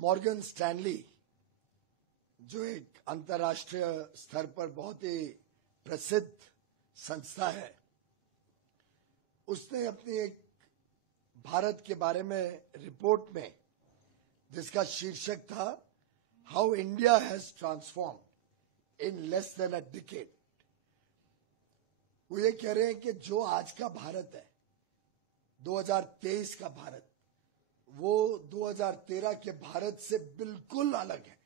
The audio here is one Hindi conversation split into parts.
मॉर्गन स्टैनली जो एक अंतर्राष्ट्रीय स्तर पर बहुत ही प्रसिद्ध संस्था है, उसने अपनी एक भारत के बारे में रिपोर्ट में, जिसका शीर्षक था how India has transform in less than a decade, वो ये कह रहे हैं कि जो आज का भारत है, 2023 का भारत, वो 2013 के भारत से बिल्कुल अलग है।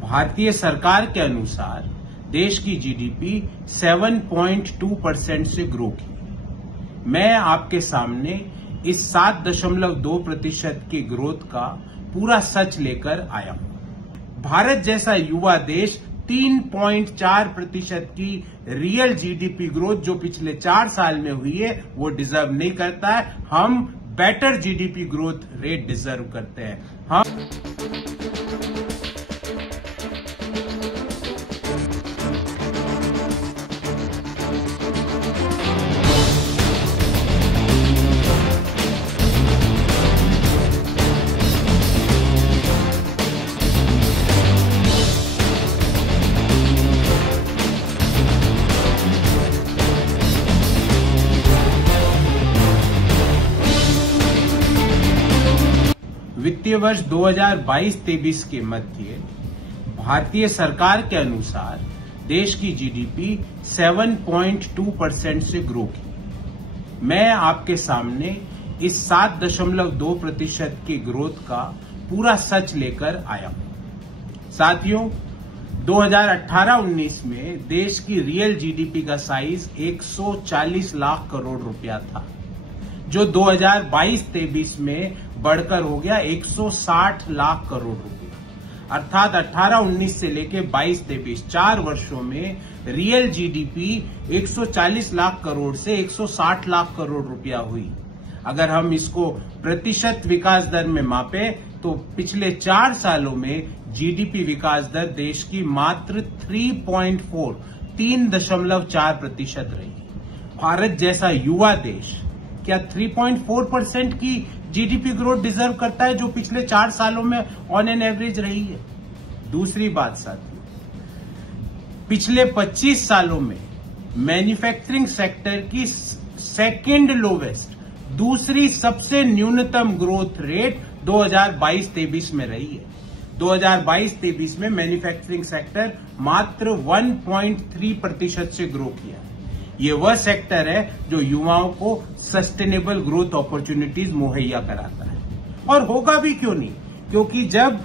भारतीय सरकार के अनुसार देश की जीडीपी 7.2% से ग्रो की। मैं आपके सामने इस 7.2% की ग्रोथ का पूरा सच लेकर आया हूं। भारत जैसा युवा देश 3.4% की रियल जीडीपी ग्रोथ जो पिछले 4 साल में हुई है वो डिजर्व नहीं करता है। हम better GDP growth rate deserve करते हैं। हम वित्तीय वर्ष 2022-23 के मध्य भारतीय सरकार के अनुसार देश की जीडीपी 7.2% से ग्रो की। मैं आपके सामने इस 7.2% की ग्रोथ का पूरा सच लेकर आया हूं। साथियों, 2018-19 में देश की रियल जीडीपी का साइज 140 लाख करोड़ रुपया था, जो 2022-23 में बढ़कर हो गया 160 लाख करोड़ रुपया। अर्थात 18-19 से लेकर 22-23 4 वर्षों में रियल जीडीपी 140 लाख करोड़ से 160 लाख करोड़ रुपया हुई। अगर हम इसको प्रतिशत विकास दर में मापें तो पिछले 4 सालों में जीडीपी विकास दर देश की मात्र 3.4% रही। भारत जैसा युवा देश क्या 3.4% की जीडीपी ग्रोथ डिजर्व करता है जो पिछले 4 सालों में ऑन एन एवरेज रही है? दूसरी बात साथियों, पिछले 25 सालों में मैन्युफैक्चरिंग सेक्टर की सेकंड लोवेस्ट, दूसरी सबसे न्यूनतम ग्रोथ रेट 2022-23 में रही है। 2022-23 में मैन्युफैक्चरिंग सेक्टर मात्र 1.3% से ग्रो किया। ये वह सेक्टर है जो युवाओं को सस्टेनेबल ग्रोथ अपॉर्चुनिटीज मुहैया कराता है, और होगा भी क्यों नहीं, क्योंकि जब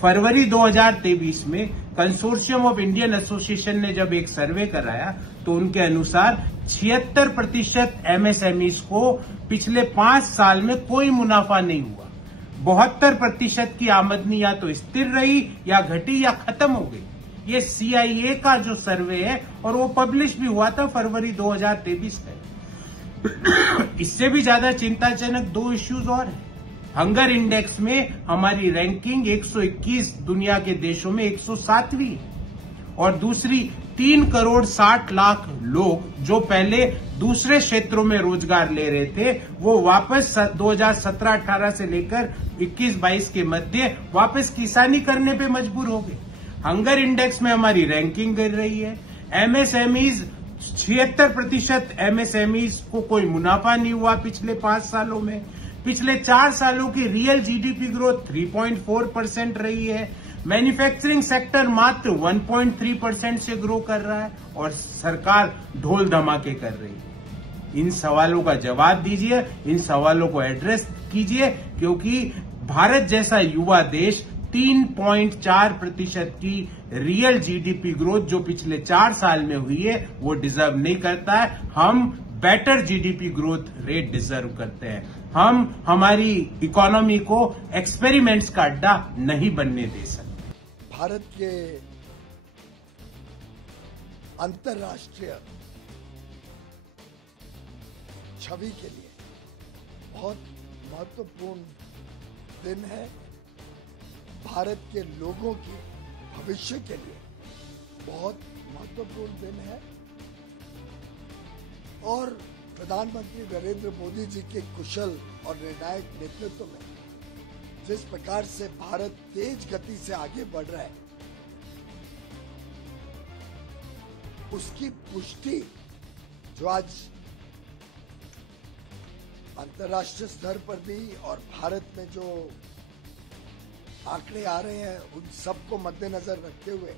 फरवरी 2023 में कंसोर्शियम ऑफ इंडियन एसोसिएशन ने जब एक सर्वे कराया तो उनके अनुसार 76% एमएसएमईज को पिछले 5 साल में कोई मुनाफा नहीं हुआ। 72% की आमदनी या तो स्थिर रही या घटी या खत्म हो गई। ये सीआईए का जो सर्वे है और वो पब्लिश भी हुआ था फरवरी 2023 में। इससे भी ज्यादा चिंताजनक 2 इश्यूज और हैं। हंगर इंडेक्स में हमारी रैंकिंग 121 दुनिया के देशों में 107वीं है, और दूसरी 3 करोड़ 60 लाख लोग जो पहले दूसरे क्षेत्रों में रोजगार ले रहे थे वो वापस 2017-18 से लेकर 21-22 के मध्य वापस किसानी करने पे मजबूर हो गए। हंगर इंडेक्स में हमारी रैंकिंग गिर रही है। एमएसएमईज 76% एमएसएमईज को कोई मुनाफा नहीं हुआ पिछले 5 सालों में। पिछले 4 सालों की रियल जीडीपी ग्रोथ 3.4% रही है। मैन्युफैक्चरिंग सेक्टर मात्र 1.3% से ग्रो कर रहा है और सरकार ढोल धमाके कर रही है। इन सवालों का जवाब दीजिए, इन सवालों को एड्रेस कीजिए, क्योंकि भारत जैसा युवा देश 3.4% की रियल जीडीपी ग्रोथ जो पिछले 4 साल में हुई है वो डिजर्व नहीं करता है। हम better GDP growth rate deserve करते हैं। हम हमारी इकोनॉमी को एक्सपेरिमेंट्स का अड्डा नहीं बनने दे सकते। भारत के अंतर्राष्ट्रीय छवि के लिए बहुत महत्वपूर्ण दिन है। भारत के लोगों की भविष्य के लिए बहुत महत्वपूर्ण दिन है, और प्रधानमंत्री नरेंद्र मोदी जी के कुशल और निर्णायक नेतृत्व में जिस प्रकार से भारत तेज गति से आगे बढ़ रहा है, उसकी पुष्टि जो आज अंतर्राष्ट्रीय स्तर पर भी और भारत में जो आंकड़े आ रहे हैं, उन सबको मद्देनजर रखते हुए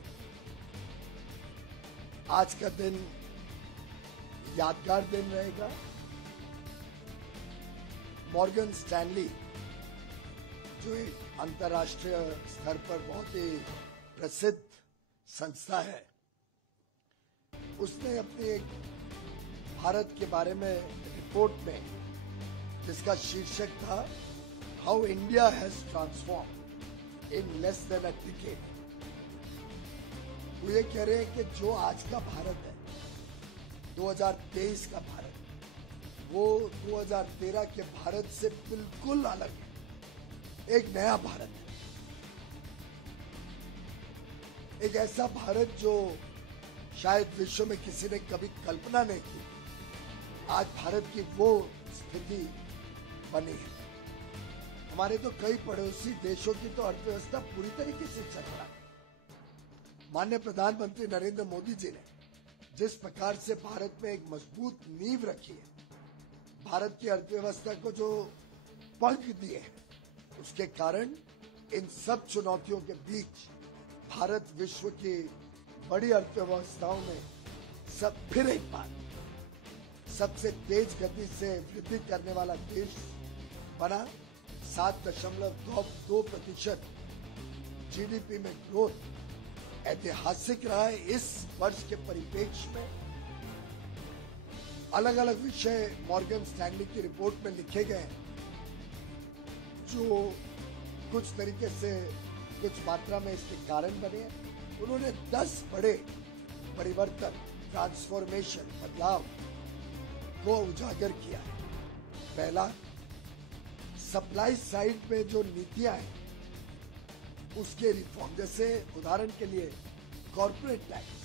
आज का दिन यादगार दिन रहेगा। मॉर्गन स्टैनली जो एक अंतर्राष्ट्रीय स्तर पर बहुत ही प्रसिद्ध संस्था है, उसने अपनी एक भारत के बारे में रिपोर्ट में, जिसका शीर्षक था how India has transform in less than a decade, वो ये कह रहे हैं कि जो आज का भारत है, 2023 का भारत, वो 2013 के भारत से बिल्कुल अलग है, एक नया भारत है, एक ऐसा भारत जो शायद विश्व में किसी ने कभी कल्पना नहीं की। आज भारत की वो स्थिति बनी है। हमारे तो कई पड़ोसी देशों की तो अर्थव्यवस्था पूरी तरीके से चल रहा है। माननीय प्रधानमंत्री नरेंद्र मोदी जी ने जिस प्रकार से भारत में एक मजबूत नींव रखी है, भारत की अर्थव्यवस्था को जो पंख दिए हैं, उसके कारण इन सब चुनौतियों के बीच भारत विश्व की बड़ी अर्थव्यवस्थाओं में फिर एक बार सबसे तेज गति से वृद्धि करने वाला देश बना। 7.2% जीडीपी में ग्रोथ ऐतिहासिक रहा है। इस वर्ष के परिप्रेक्ष्य में अलग अलग विषय मॉर्गन स्टैनली की रिपोर्ट में लिखे गए हैं, जो कुछ तरीके से कुछ मात्रा में इसके कारण बने हैं। उन्होंने 10 बड़े परिवर्तन, ट्रांसफॉर्मेशन, बदलाव को उजागर किया है। पहला, सप्लाई साइड में जो नीतियां हैं उसके रिफॉर्म, जैसे उदाहरण के लिए कॉर्पोरेट टैक्स।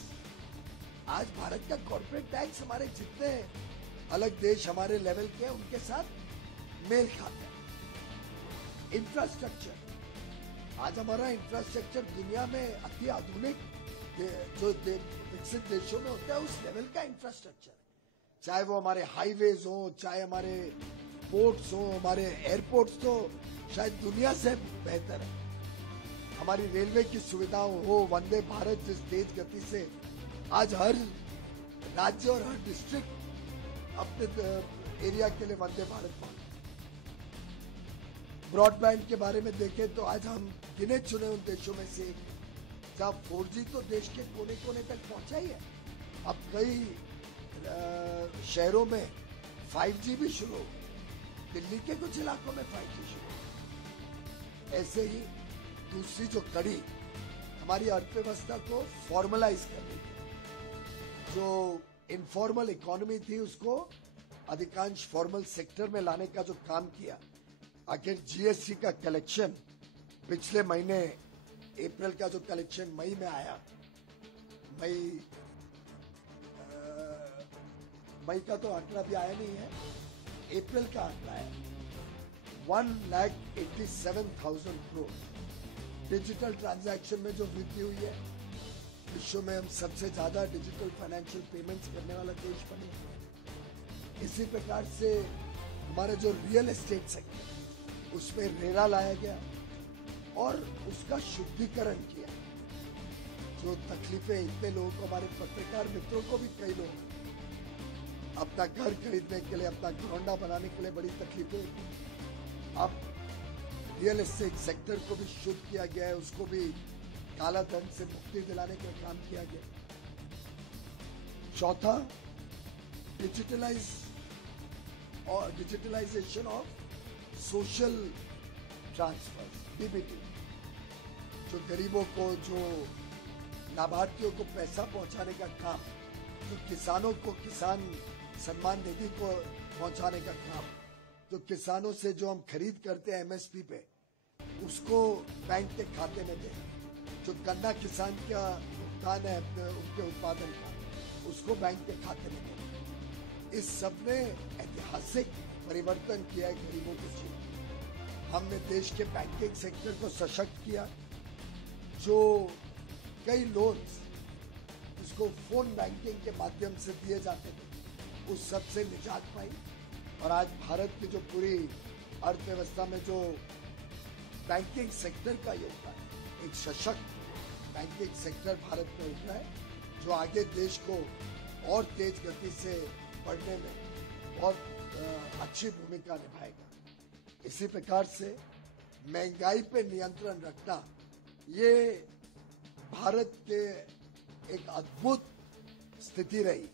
आज भारत का कॉर्पोरेट टैक्स हमारे जितने अलग देश हमारे लेवल के हैं उनके साथ मेल खाता है। इंफ्रास्ट्रक्चर, आज हमारा इंफ्रास्ट्रक्चर दुनिया में अति आधुनिक जो विकसित देशों में होता है उस लेवल का इंफ्रास्ट्रक्चर, चाहे वो हमारे हाईवेज हो, चाहे हमारे पोर्ट्स हो, हमारे एयरपोर्ट्स, तो शायद दुनिया से बेहतर है। हमारी रेलवे की सुविधाओं हो, वंदे भारत जिस तेज गति से आज हर राज्य और हर डिस्ट्रिक्ट अपने एरिया के लिए वंदे भारत पहुंचे। ब्रॉडबैंड के बारे में देखें तो आज हम गिने चुने उन देशों में से जहां 4G तो देश के कोने कोने तक पहुंचा ही है। अब कई शहरों में 5G भी शुरू हो, दिल्ली के कुछ इलाकों में 5G शुरू हो। ऐसे ही दूसरी जो कड़ी हमारी अर्थव्यवस्था को फॉर्मलाइज कर रही थी, जो इनफॉर्मल इकोनॉमी थी उसको अधिकांश फॉर्मल सेक्टर में लाने का जो काम किया। आखिर जीएसटी का कलेक्शन पिछले महीने अप्रैल का जो कलेक्शन मई में आया, मई का तो आंकड़ा भी आया नहीं है, अप्रैल का आंकड़ा है 1,87,000 करोड़। डिजिटल ट्रांजैक्शन में जो वृद्धि हुई है, विश्व में हम सबसे ज्यादा डिजिटल फाइनेंशियल पेमेंट्स करने वाला देश बने। इसी प्रकार से हमारे जो रियल एस्टेट सेक्टर, उसमें रेरा लाया गया और उसका शुद्धिकरण किया। जो तकलीफें इतने लोगों को, हमारे पत्रकार मित्रों को भी, कई लोग अपना घर खरीदने के लिए, अपना घरौंडा बनाने के लिए बड़ी तकलीफें होती। अब रियल एस्टेट सेक्टर को भी शुद्ध किया गया है, उसको भी काला धन से मुक्ति दिलाने का काम किया गया। चौथा, digitalisation of social transfer, DBT, जो गरीबों को, जो लाभार्थियों को पैसा पहुंचाने का काम, जो किसानों को किसान सम्मान निधि को पहुंचाने का काम, जो किसानों से जो हम खरीद करते हैं एमएसपी पे, उसको बैंक के खाते में देना, जो गन्ना किसान का भुगतान है उनके उत्पादन का, उसको बैंक के खाते में देना। इस सब ने ऐतिहासिक परिवर्तन किया है गरीबों के जीवन। हमने देश के बैंकिंग सेक्टर को सशक्त किया। जो कई लोन्स इसको फोन बैंकिंग के माध्यम से दिए जाते थे, उस सब से निजात पाई। और आज भारत की जो पूरी अर्थव्यवस्था में जो बैंकिंग सेक्टर का योगदान, एक सशक्त बैंकिंग सेक्टर भारत में उठा है, जो आगे देश को और तेज गति से बढ़ने में बहुत अच्छी भूमिका निभाएगा। इसी प्रकार से महंगाई पे नियंत्रण रखना, ये भारत के एक अद्भुत स्थिति रही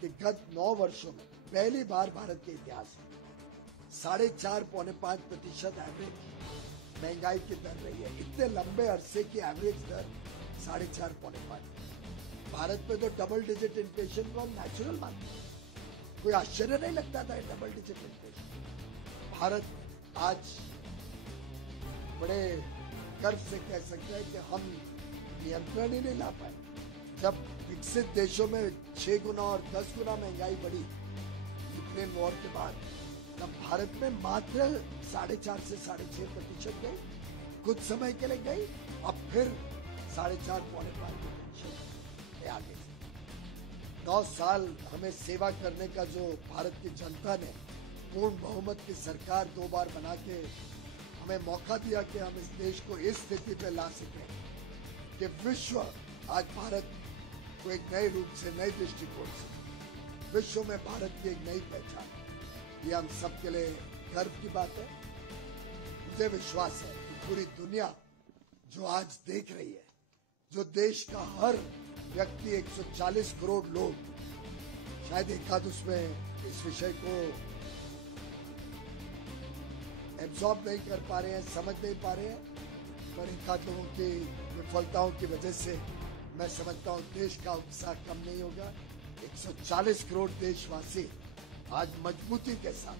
कि गत 9 वर्षों में पहली बार भारत के इतिहास में 4.5-5% एवरेज महंगाई की दर रही है। इतने लंबे अरसे की एवरेज दर 4.5-5। भारत में तो डबल डिजिट इन्फ्लेशन को हम नेचुरल मानते हैं, कोई आश्चर्य नहीं लगता था डबल डिजिट इन्फ्लेशन। भारत आज बड़े गर्व से कह सकते हैं कि हम नियंत्रण ही नहीं ला पाए। जब विकसित देशों में 6 गुना और 10 गुना महंगाई बढ़ी यूक्रेन वॉर के बाद, तब भारत में मात्र 4.5 से 6.5% गई, कुछ समय के लिए गई, अब फिर 4.5-5% आगे से 9 साल हमें सेवा करने का जो भारत की जनता ने पूर्ण बहुमत की सरकार 2 बार बना के हमें मौका दिया कि हम इस देश को इस स्थिति पे ला सकें कि विश्व आज भारत को एक नए रूप से, नए दृष्टिकोण से विश्व में भारत की एक नई पहचान, ये हम सबके लिए गर्व की बात है। मुझे विश्वास है कि पूरी दुनिया जो आज देख रही है, जो देश का हर व्यक्ति 140 करोड़ लोग, शायद एक आध उसमें इस विषय को एब्जॉर्ब नहीं कर पा रहे हैं, समझ नहीं पा रहे हैं, पर एक आध लोगों की विफलताओं की वजह से मैं समझता हूँ देश का उत्साह कम नहीं होगा। 140 करोड़ देशवासी आज मजबूती के साथ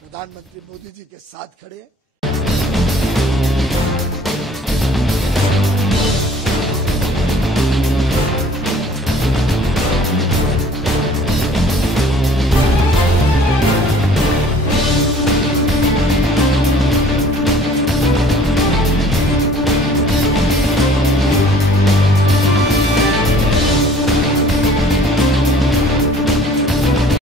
प्रधानमंत्री मोदी जी के साथ खड़े हैं।